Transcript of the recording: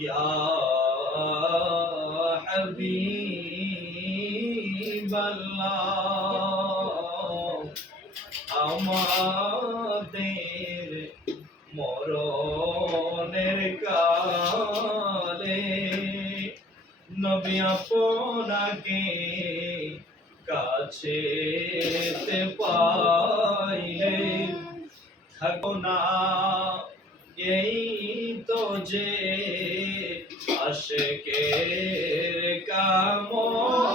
ইয়া হাবিবাল্লাহ আমাদের মরণের কালে নবী আপনাকে কাছে পাইলে থাকো না। এই তো যে আশকের কামনা